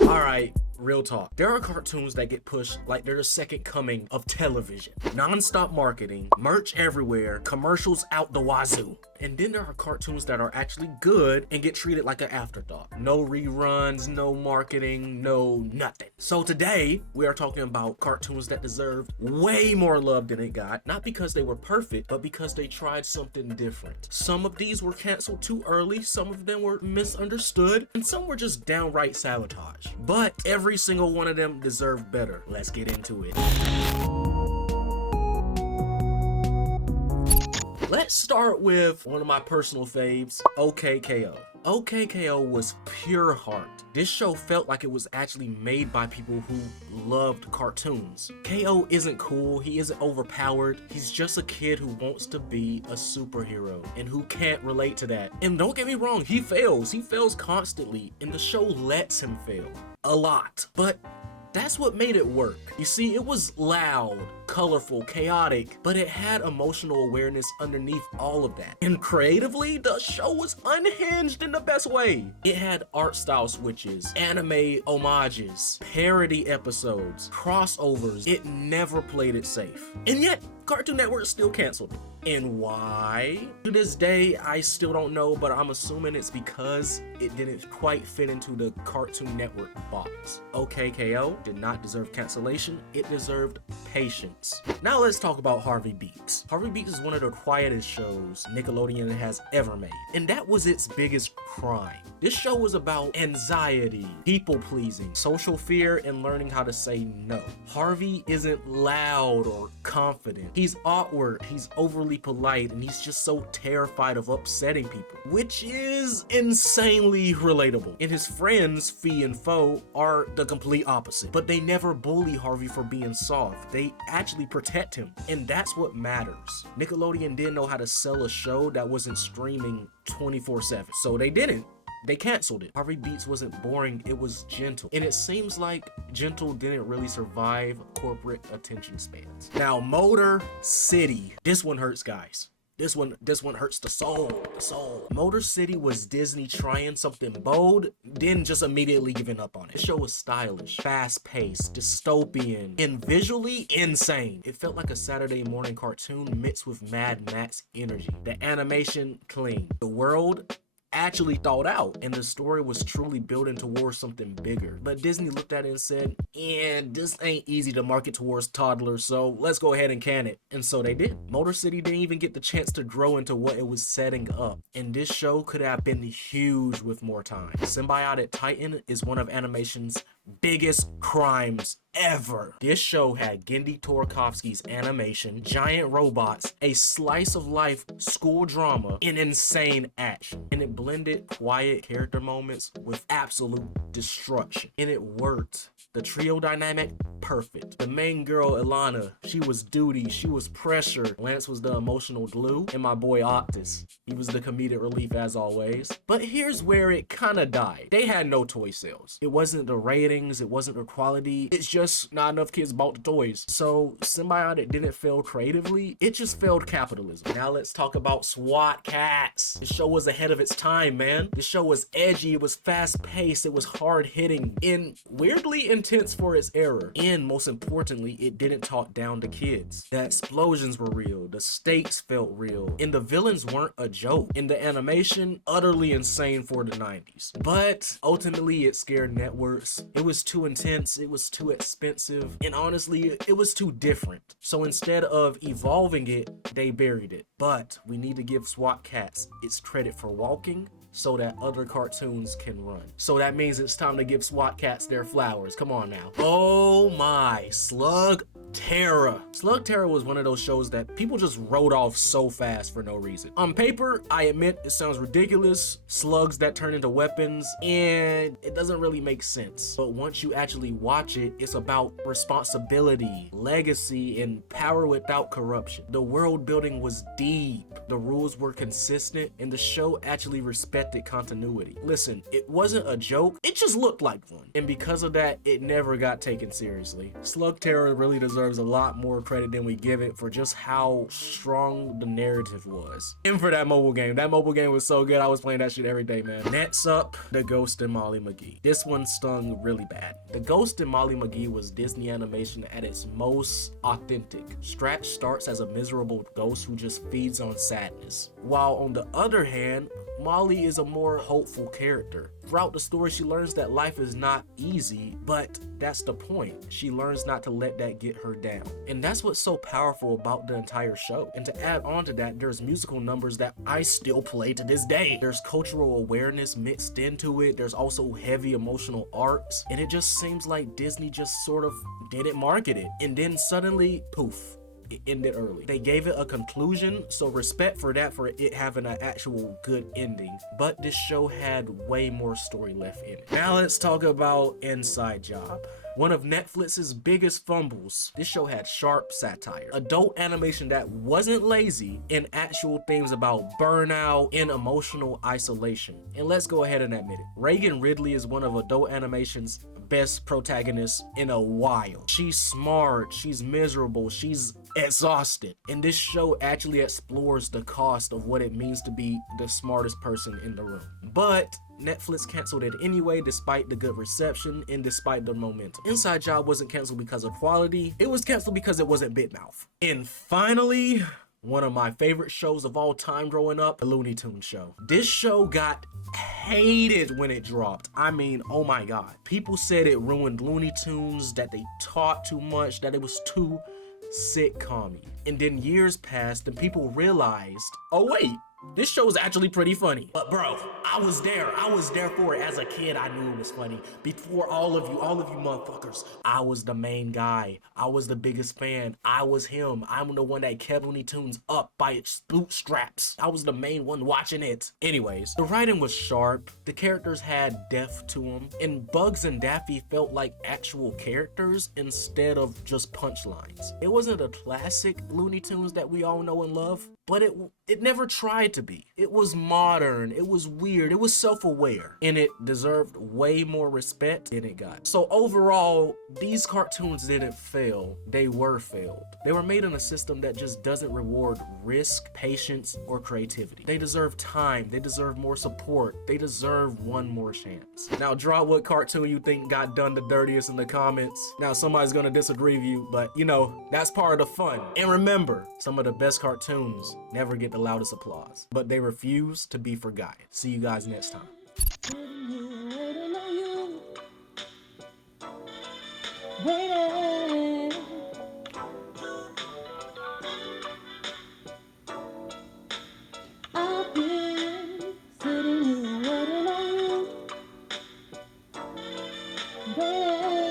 Alright, real talk. There are cartoons that get pushed like they're the second coming of television. Non-stop marketing, merch everywhere, commercials out the wazoo. And then there are cartoons that are actually good and get treated like an afterthought. No reruns, no marketing, no nothing. So today, we are talking about cartoons that deserved way more love than it got. Not because they were perfect, but because they tried something different. Some of these were canceled too early, some of them were misunderstood, and some were just downright sabotage. But every single one of them deserved better. Let's get into it. Let's start with one of my personal faves, OK K.O. OK K.O was pure heart. This show felt like it was actually made by people who loved cartoons. K.O isn't cool, he isn't overpowered, he's just a kid who wants to be a superhero and who can't relate to that. And don't get me wrong, he fails constantly, and the show lets him fail. A lot. But that's what made it work. You see, it was loud, colorful, chaotic, but it had emotional awareness underneath all of that. And creatively, the show was unhinged in the best way. It had art style switches, anime homages, parody episodes, crossovers. It never played it safe. And yet, Cartoon Network still canceled it. And why? To this day, I still don't know, but I'm assuming it's because it didn't quite fit into the Cartoon Network box. OK K.O did not deserve cancellation, it deserved patience. Now let's talk about Harvey Beaks. Harvey Beaks is one of the quietest shows Nickelodeon has ever made, and that was its biggest crime. This show was about anxiety, people pleasing, social fear, and learning how to say no. Harvey isn't loud or confident. He's awkward, he's overly polite, and he's just so terrified of upsetting people, which is insanely relatable. And his friends, Fee and Fo, are the complete opposite, but they never bully Harvey for being soft. They actually protect him, and that's what matters. Nickelodeon didn't know how to sell a show that wasn't streaming 24/7, so they didn't. They canceled it. Harvey Beaks wasn't boring, it was gentle. And it seems like gentle didn't really survive corporate attention spans. Now, Motorcity. This one hurts, guys. This one hurts the soul. Motorcity was Disney trying something bold, then just immediately giving up on it. This show was stylish, fast-paced, dystopian, and visually insane. It felt like a Saturday morning cartoon mixed with Mad Max energy. The animation clean. The world actually thought out, and the story was truly building towards something bigger. But Disney looked at it and said, this ain't easy to market towards toddlers, so let's go ahead and can it. And so they did. Motorcity didn't even get the chance to grow into what it was setting up, and this show could have been huge with more time. Sym-Bionic Titan is one of animation's biggest crimes ever. This show had Gendy Tartakovsky's animation, giant robots, a slice of life school drama, and insane action. And it blended quiet character moments with absolute destruction. And it worked. The trio dynamic, perfect. The main girl, Ilana, she was duty, she was pressure. Lance was the emotional glue, and my boy Octus, he was the comedic relief as always. But here's where it kinda died. They had no toy sales. It wasn't the ratings, it wasn't the quality, it's just not enough kids bought the toys. So Sym-Bionic didn't fail creatively, it just failed capitalism. Now let's talk about SWAT Kats. This show was ahead of its time, man. This show was edgy, it was fast-paced, it was hard-hitting, and weirdly intense for its era. And most importantly, it didn't talk down to kids. The explosions were real, the stakes felt real, and the villains weren't a joke. And the animation, utterly insane for the 90s. But ultimately, it scared networks. It was too intense, it was too expensive, and honestly, it was too different. So instead of evolving it, they buried it. But we need to give SWAT Kats its credit for walking so that other cartoons can run. So that means it's time to give SWAT Kats their flowers. Come on now. Oh my, Slugterra. Slugterra was one of those shows that people just wrote off so fast for no reason. On paper, I admit it sounds ridiculous. Slugs that turn into weapons, and it doesn't really make sense. But once you actually watch it, it's about responsibility, legacy, and power without corruption. The world building was deep, the rules were consistent, and the show actually respected respected continuity. Listen, it wasn't a joke, it just looked like one. And because of that, it never got taken seriously. Slugterra really deserves a lot more credit than we give it for just how strong the narrative was. And for that mobile game was so good, I was playing that shit every day, man. Next up, the Ghost and Molly McGee. This one stung really bad. The Ghost and Molly McGee was Disney animation at its most authentic. Stratch starts as a miserable ghost who just feeds on sadness, while on the other hand, Molly is a more hopeful character. Throughout the story, she learns that life is not easy, but that's the point. She learns not to let that get her down. And that's what's so powerful about the entire show. And to add on to that, there's musical numbers that I still play to this day. There's cultural awareness mixed into it. There's also heavy emotional arcs. And it just seems like Disney just sort of didn't market it. And then suddenly, poof. It ended early. They gave it a conclusion, so respect for that, for it having an actual good ending. But this show had way more story left in it. Now let's talk about Inside Job. One of Netflix's biggest fumbles. This show had sharp satire, adult animation that wasn't lazy, and actual themes about burnout and emotional isolation. And let's go ahead and admit it. Reagan Ridley is one of adult animation's best protagonists in a while. She's smart, she's miserable, she's exhausted. And this show actually explores the cost of what it means to be the smartest person in the room. But Netflix canceled it anyway, despite the good reception and despite the momentum. Inside Job wasn't canceled because of quality, it was canceled because it wasn't Big Mouth. And finally, one of my favorite shows of all time growing up, the Looney Tunes Show. This show got hated when it dropped. I mean, oh my god. People said it ruined Looney Tunes, that they taught too much, that it was too sitcom-y. And then years passed and people realized, oh wait, this show is actually pretty funny. But bro, I was there for it as a kid. I knew it was funny. Before all of you motherfuckers, I was the main guy. I was the biggest fan. I was him. I'm the one that kept Looney Tunes up by its bootstraps. I was the main one watching it. Anyways, the writing was sharp. The characters had depth to them. And Bugs and Daffy felt like actual characters instead of just punchlines. It wasn't a classic Looney Tunes that we all know and love, but it never tried to be. It was modern, it was weird, it was self-aware, and it deserved way more respect than it got. So overall, these cartoons didn't fail, they were failed. They were made in a system that just doesn't reward risk, patience, or creativity. They deserve time, they deserve more support, they deserve one more chance. Now drop what cartoon you think got done the dirtiest in the comments. Now somebody's gonna disagree with you, but you know, that's part of the fun. And remember, some of the best cartoons never get the loudest applause, but they refuse to be forgotten. See you guys next time. I've been sitting here waiting on you, baby.